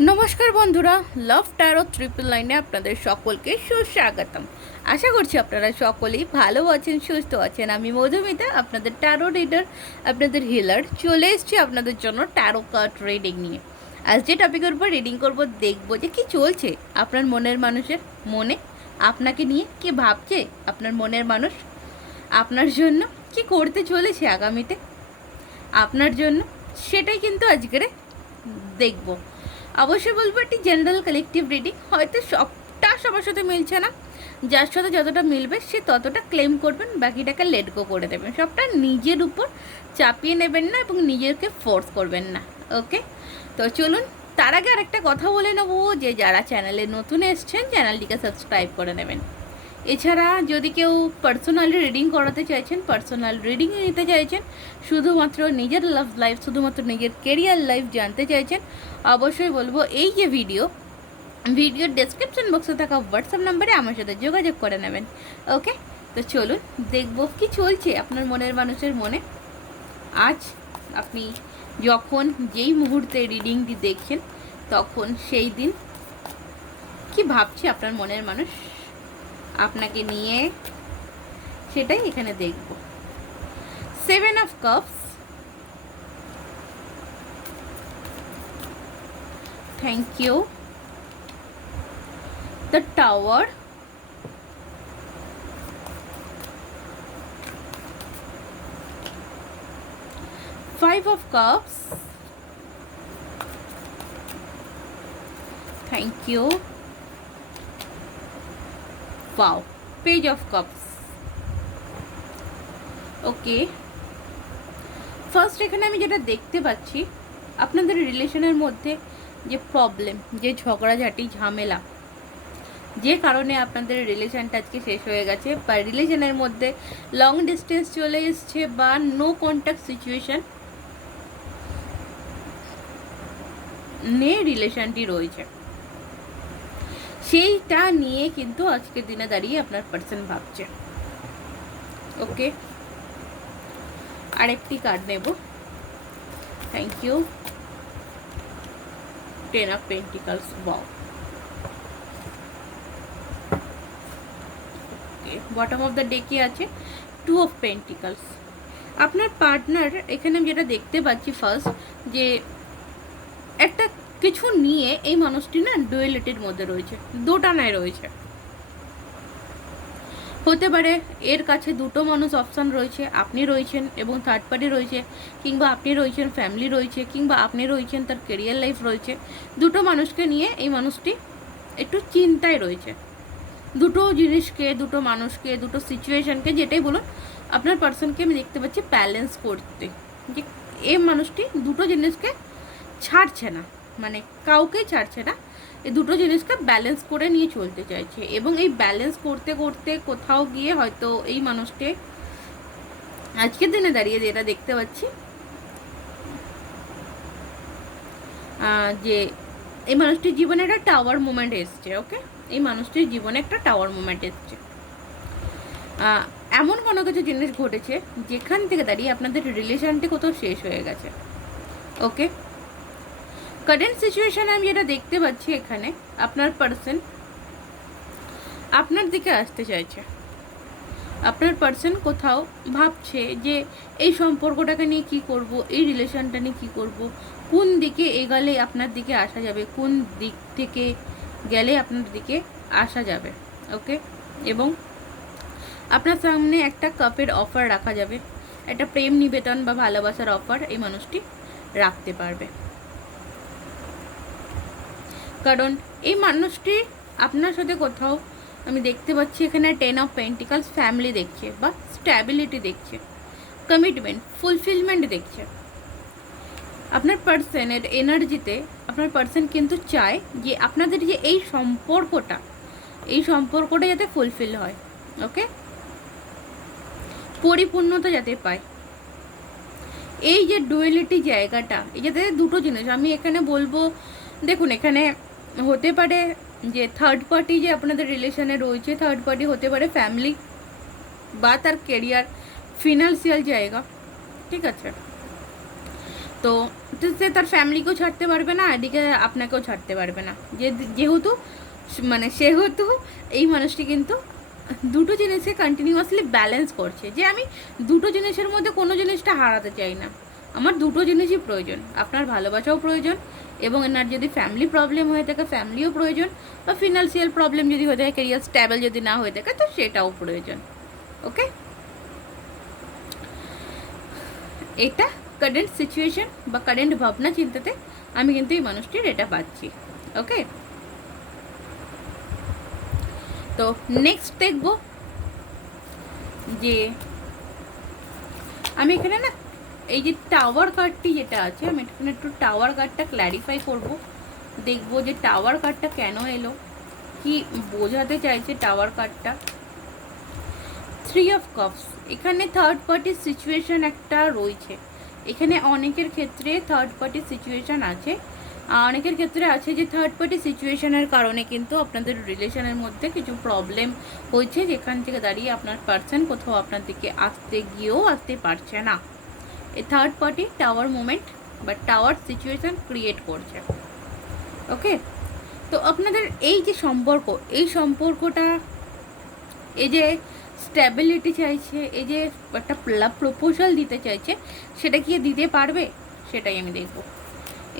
নমস্কার বন্ধুরা লাভ taro triple লাইনে আপনাদের সকলকে সুস্বাগতম। আশা করছি আপনারা সকলেই ভালো আছেন, সুস্থ আছেন। আমি মধুমিতা, আপনাদের ট্যারো রিডার আপনাদের হিলার চলে এসেছি আপনাদের জন্য ট্যারো কার্ড রিডিং নিয়ে। আজ যে টপিকের উপর রিডিং করব, দেখব যে কি চলছে আপনার মনের মানুষের মনে। আপনাকে নিয়ে কি ভাবছে আপনার মনের মানুষ। আপনার জন্য কি করতে চলেছে আগামীতে। আপনার জন্য সেটাই কিন্তু আজকের দেখব। অবশ্যই বলব একটি জেনারেল কালেকটিভ রিডিং হয়তো সবটা সবার সাথে মিলছে না। যার সাথে যতটা মিলবে, সে ততটা ক্লেম করবেন, বাকিটাকে লেট গো করে দেবেন। সবটা নিজের উপর চাপিয়ে নেবেন না এবং নিজেকে ফোর্স করবেন না। ওকে তো চলুন, তার আগে আরেকটা কথা বলে নেব যে, যারা চ্যানেলে নতুন এসছেন চ্যানেলটিকে সাবস্ক্রাইব করে নেবেন। এছাড়া যদি কেউ পার্সোনালি রিডিং করাতে চাইছেন পার্সোনাল রিডিং নিতে চাইছেন, শুধুমাত্র নিজের লাভ লাইফ শুধুমাত্র নিজের কেরিয়ার লাইফ জানতে চাইছেন, অবশ্যই বলব এই যে ভিডিও ভিডিওর ডেসক্রিপশন বক্সে থাকা হোয়াটসঅ্যাপ নাম্বারে আমার সাথে যোগাযোগ করে নেবেন ওকে তো চলুন, দেখব কি চলছে আপনার মনের মানুষের মনে। আজ আপনি যখন যেই মুহূর্তে রিডিংটি দেখছেন, তখন সেই দিন কি ভাবছে আপনার মনের মানুষ? আপনাকে নিয়ে সেটাই এখানে দেখব। Seven of cups thank you the tower five of cups thank you wow. Page of cups. Okay first এখানে আমি যেটা দেখতে পাচ্ছি, আপনাদের রিলেশনের মধ্যে যে প্রবলেম যে ঝগড়াঝাটি, ঝামেলা, যে কারণে আপনাদের রিলেশনটা আজকে শেষ হয়ে গেছে বা রিলেশনের মধ্যে লং ডিস্টেন্স চলে এসছে বা নো কন্ট্যাক্ট সিচুয়েশন নিয়ে রিলেশনটি রয়েছে। সেইটা নিয়ে কিন্তু আজকের দিনে দাঁড়িয়ে আপনার পার্সন ভাবছে। ওকে আরেকটি কার্ড নেব। Thank you ten of pentacles wow bottom of the day কি আছে টু অফ পেন্টিকালস আপনার পার্টনার এখানে আমি যেটা দেখতে পাচ্ছি ফার্স্ট যে কিছু নিয়ে এই মানুষটি না ডুয়েলিটির মধ্যে রয়েছে, দোটানায় রয়েছে। হতে পারে এর কাছে দুটো মানুষ অপশান রয়েছে, আপনি রয়েছেন এবং থার্ড পার্টি রয়েছে, কিংবা আপনি রয়েছেন ফ্যামিলি রয়েছে, কিংবা আপনি রয়েছেন, তার কেরিয়ার লাইফ রয়েছে। দুটো মানুষকে নিয়ে এই মানুষটি একটু চিন্তায় রয়েছে। দুটো জিনিসকে, দুটো মানুষকে, দুটো সিচুয়েশনকে যেটাই বলুন, আপনার পার্সনকে আমি দেখতে পাচ্ছি ব্যালেন্স করতে। যে এই মানুষটি দুটো জিনিসকে ছাড়ছে না। মানে কাউকে ছাড়ছে না, এই দুটো জিনিসকে ব্যালেন্স করে নিয়ে চলতে চাইছে। এবং এই ব্যালেন্স করতে করতে কোথাও গিয়ে হয়তো এই মানুষকে আজকের দিনে দাঁড়িয়ে যেটা দেখতে পাচ্ছি যে এই মানুষটির জীবনে একটা টাওয়ার মুমেন্ট এসছে ওকে এই মানুষটির জীবনে একটা টাওয়ার মুমেন্ট এসছে। এমন কোনো কিছু জিনিস ঘটেছে যেখান থেকে দাঁড়িয়ে আপনাদের রিলেশনটি কোথাও শেষ হয়ে গেছে ওকে কারেন্ট সিচুয়েশানে আমি যেটা দেখতে পাচ্ছি এখানে, আপনার পার্সন আপনার দিকে আসতে চাইছে। আপনার পার্সন কোথাও ভাবছে যে এই সম্পর্কটাকে নিয়ে কি করব, এই রিলেশনটা নিয়ে কী করব, কোন দিকে এগালে আপনার দিকে আসা যাবে, কোন দিক থেকে গেলে আপনার দিকে আসা যাবে ওকে এবং আপনার সামনে একটা কাপের অফার রাখা যাবে। একটা প্রেম নিবেদন বা ভালোবাসার অফার এই মানুষটি রাখতে পারবে। কারণ এই মানুষটি আপনার সাথে কোথাও আমি দেখতে পাচ্ছি, এখানে টেন অফ পেন্টিকালস ফ্যামিলি দেখছে বা স্ট্যাবিলিটি দেখছে কমিটমেন্ট ফুলফিলমেন্ট দেখছে। আপনার পার্সনের এনার্জিতে আপনার পার্সন কিন্তু চায় যে আপনাদের যে এই সম্পর্কটা এই সম্পর্কটা যাতে ফুলফিল হয় ওকে পরিপূর্ণতা যাতে পায়। এই যে ডুয়েলিটি জায়গাটা, এই যাতে দুটো জিনিস, আমি এখানে বলব, দেখুন, এখানে হতে পারে যে থার্ড পার্টি যে আপনাদের রিলেশনে রয়েছে থার্ড পার্টি হতে পারে ফ্যামিলি বা তার কেরিয়ার ফিনান্সিয়াল জায়গা ঠিক আছে তো সে তার ফ্যামিলিকেও ছাড়তে পারবে না এদিকে আপনাকেও ছাড়তে পারবে না যে যেহেতু মানে সেহেতু এই মানুষটি কিন্তু দুটো জিনিসে কন্টিনিউয়াসলি ব্যালেন্স করছে যে আমি দুটো জিনিসের মধ্যে কোনো জিনিসটা হারাতে চাই না আমার দুটো জিনিসই প্রয়োজন। আপনার ভালোবাসাও প্রয়োজন এবং এনার যদি ফ্যামিলি প্রবলেম হয়ে থাকে ফ্যামিলিও প্রয়োজন বা ফিনান্সিয়াল প্রবলেম যদি হয়ে থাকে ক্যারিয়ার স্ট্যাবল যদি না হয়ে থাকে, তো সেটাও প্রয়োজন। ওকে এটা কারেন্ট সিচুয়েশন বা কারেন্ট ভাবনা চিন্তাতে আমি কিন্তু এই মানুষটির এটা পাচ্ছি। ওকে তো নেক্সট দেখব যে আমি এখানে না এই যে টাওয়ার কার্ডটি যেটা আছে, আমি এখানে একটু টাওয়ার কার্ডটা ক্ল্যারিফাই করব। দেখব যে টাওয়ার কার্ডটা কেন এলো? কি বোঝাতে চাইছে টাওয়ার কার্ডটা থ্রি অফ কাপস এখানে থার্ড পার্টির সিচুয়েশন একটা রয়েছে। এখানে অনেকের ক্ষেত্রে থার্ড পার্টি সিচুয়েশন আছে। অনেকের ক্ষেত্রে আছে যে থার্ড পার্টি সিচুয়েশনের কারণে কিন্তু আপনাদের রিলেশনের মধ্যে কিছু প্রবলেম হয়েছে, যেখান থেকে দাঁড়িয়ে আপনার পার্সন কোথাও আপনার দিকে আসতে গিয়েও আসতে পারছে না। থার্ড পার্টি টাওয়ার মুভমেন্ট বা টাওয়ার সিচুয়েশন ক্রিয়েট করছে। ওকে তো আপনাদের এই যে সম্পর্ক, এই সম্পর্কটা, এই যে স্ট্যাবিলিটি চাইছে, এই যে একটা প্রপোজাল দিতে চাইছে, সেটা কি দিতে পারবে? সেটাই আমি দেখব।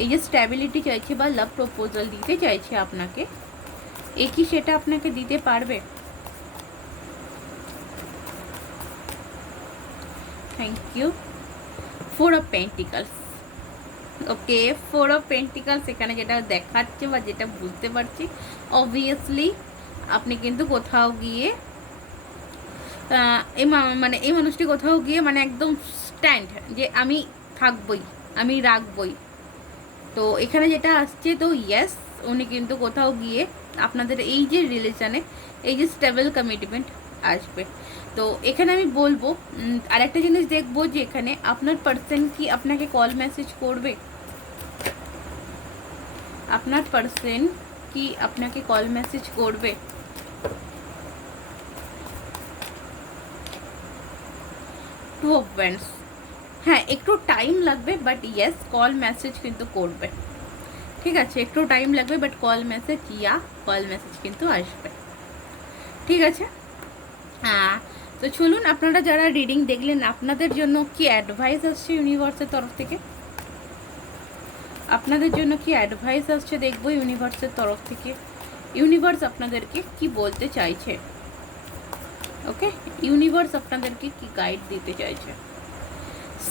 এই যে স্ট্যাবিলিটি চাইছে বা লাভ প্রপোজাল দিতে চাইছে আপনাকে, এ কি সেটা আপনাকে দিতে পারবে? Thank you four of pentacles okay four of pentacles এখানে যেটা দেখাচ্ছে বা যেটা বুঝতে পারছি অবভিয়াসলি আপনি কিন্তু কোথাও গিয়ে এই মানে এই মানুষটি কোথাও গিয়ে মানে একদম স্ট্যান্ড যে আমি থাকবই, আমি রাখবই। তো এখানে যেটা আসছে, তো ইয়েস উনি কিন্তু কোথাও গিয়ে আপনাদের এই যে রিলেশনে এই যে স্টেবল কমিটমেন্ট আসবে। তো এখানে আমি বলব আরেকটা জিনিস দেখব যে এখানে আপনার পার্সন কি আপনাকে কল মেসেজ করবে? আপনার পার্সন কি আপনাকে কল মেসেজ করবে? টু অফ ব্যান্ডস হ্যাঁ একটু টাইম লাগবে বাট ইয়েস কল মেসেজ কিন্তু করবে। ঠিক আছে, একটু টাইম লাগবে but call message yeah call message কিন্তু আসবে। ঠিক আছে? হ্যাঁ তো চলুন আপনারা যারা রিডিং দেখলেন, আপনাদের জন্য কি অ্যাডভাইস আসছে ইউনিভার্সের তরফ থেকে? আপনাদের জন্য কি অ্যাডভাইস আসছে দেখব ইউনিভার্সের তরফ থেকে? ইউনিভার্স আপনাদেরকে কি বলতে চাইছে? ওকে ইউনিভার্স আপনাদেরকে কি গাইড দিতে চাইছে?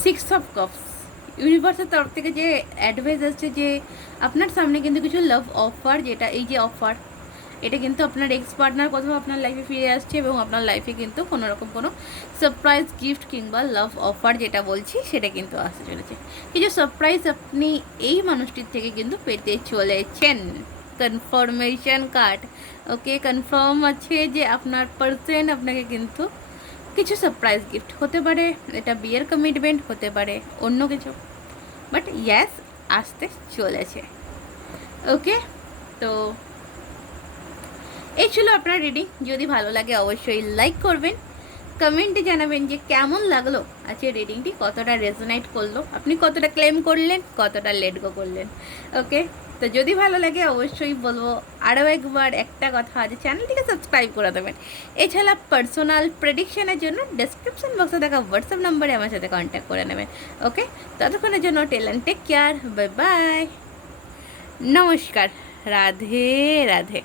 সিক্স অফ কাপস ইউনিভার্সের তরফ থেকে যে অ্যাডভাইস আসছে যে, আপনার সামনে কিন্তু কিছু লাভ অফার যেটা এই যে অফার এটা কিন্তু আপনার এক্স পার্টনার কোথাও আপনার লাইফে ফিরে আসছে এবং আপনার লাইফে কিন্তু কোনো রকম কোনো সারপ্রাইজ গিফট কিংবা লাভ অফার যেটা বলছি, সেটা কিন্তু আসতে চলেছে। কিছু সারপ্রাইজ আপনি এই মানুষটির থেকে কিন্তু পেতে চলেছেন। কনফার্মেশন কার্ড ওকে কনফার্ম আছে যে আপনার পার্সেন্ট আপনাকে কিন্তু কিছু সারপ্রাইজ গিফট হতে পারে, এটা বিয়ের কমিটমেন্ট হতে পারে, অন্য কিছু। বাট ইয়াস আসতে চলেছে। ওকে তো এই ছিল আপনার রিডিং যদি ভালো লাগে অবশ্যই লাইক করবেন। কমেন্টে জানাবেন যে কেমন লাগল আজকে রিডিংটি কতটা রেজোনাইট করল, আপনি কতটা ক্লেম করলেন, কতটা লেট গো করলেন। ওকে তো যদি ভালো লাগে অবশ্যই বলব আরও একবার একটা কথা আছে চ্যানেলটিকে সাবস্ক্রাইব করে দেবেন। এছাড়া পার্সোনাল প্রেডিকশনের জন্য ডেসক্রিপশন বক্সে দেখা হোয়াটসঅ্যাপ নম্বরে আমার সাথে কন্ট্যাক্ট করে নেবেন। ওকে ততক্ষণের জন্য টেলেন টেক কেয়ার বাই বাই নমস্কার, রাধে রাধে।